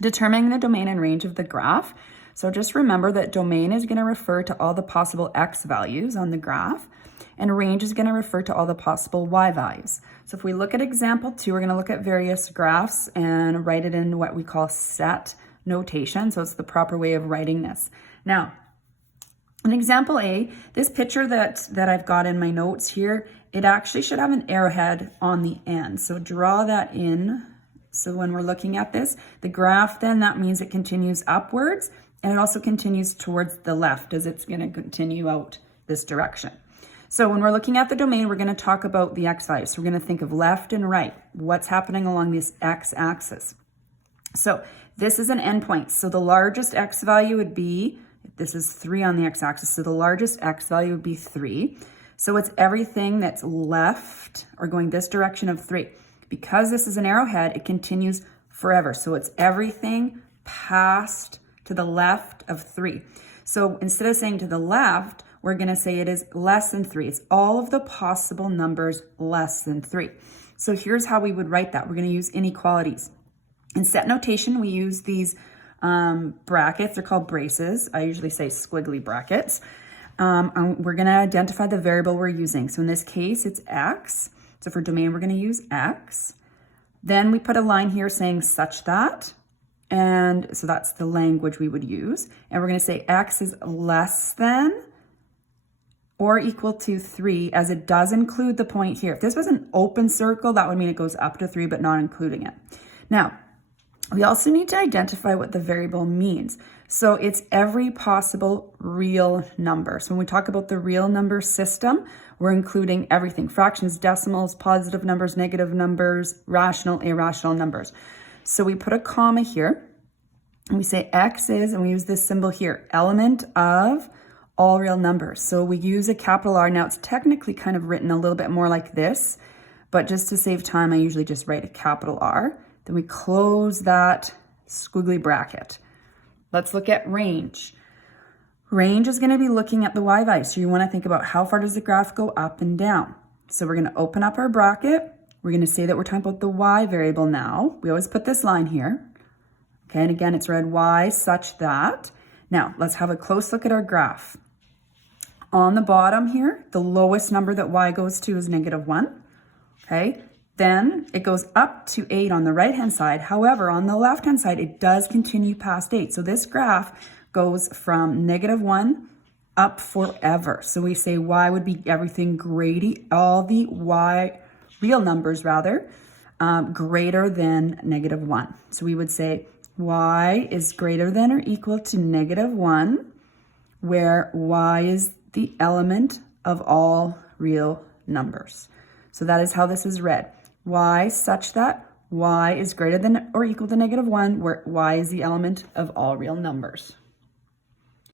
Determining the domain and range of the graph. So just remember that domain is going to refer to all the possible x values on the graph, and range is going to refer to all the possible y values. So if we look at example 2, we're going to look at various graphs and write it in what we call set notation. So it's the proper way of writing this. Now, in example A, this picture that I've got in my notes here, it actually should have an arrowhead on the end. So draw that in. So when we're looking at this, the graph then, that means it continues upwards, and it also continues towards the left as it's going to continue out this direction. So when we're looking at the domain, we're going to talk about the x values. So we're going to think of left and right. What's happening along this x-axis? So this is an endpoint. So the largest x value would be, this is 3 on the x-axis, so the largest x value would be 3. So it's everything that's left or going this direction of 3. Because this is an arrowhead, it continues forever. So it's everything past to the left of 3. So instead of saying to the left, we're going to say it is less than 3. It's all of the possible numbers less than 3. So here's how we would write that. We're going to use inequalities. In set notation, we use these brackets. They're called braces. I usually say squiggly brackets. We're going to identify the variable we're using. So in this case, it's x. So for domain, we're going to use x. Then we put a line here saying such that. And so that's the language we would use. And we're going to say x is less than or equal to 3, as it does include the point here. If this was an open circle, that would mean it goes up to 3, but not including it. Now, we also need to identify what the variable means. So it's every possible real number. So when we talk about the real number system, we're including everything: fractions, decimals, positive numbers, negative numbers, rational, irrational numbers. So we put a comma here and we say x is, and we use this symbol here, element of all real numbers. So we use a capital R. Now it's technically kind of written a little bit more like this, but just to save time, I usually just write a capital R. Then we close that squiggly bracket. Let's look at range. Range is going to be looking at the y value. So you want to think about how far does the graph go up and down. So we're going to open up our bracket. We're going to say that we're talking about the y variable now. We always put this line here. Okay, and again, it's read y such that. Now, let's have a close look at our graph. On the bottom here, the lowest number that y goes to is -1. Okay, then it goes up to 8 on the right-hand side. However, on the left-hand side, it does continue past 8. So this graph goes from -1 up forever. So we say y would be everything all the y, real numbers rather, greater than -1. So we would say y is greater than or equal to -1, where y is the element of all real numbers. So that is how this is read. Y such that y is greater than or equal to -1, where y is the element of all real numbers.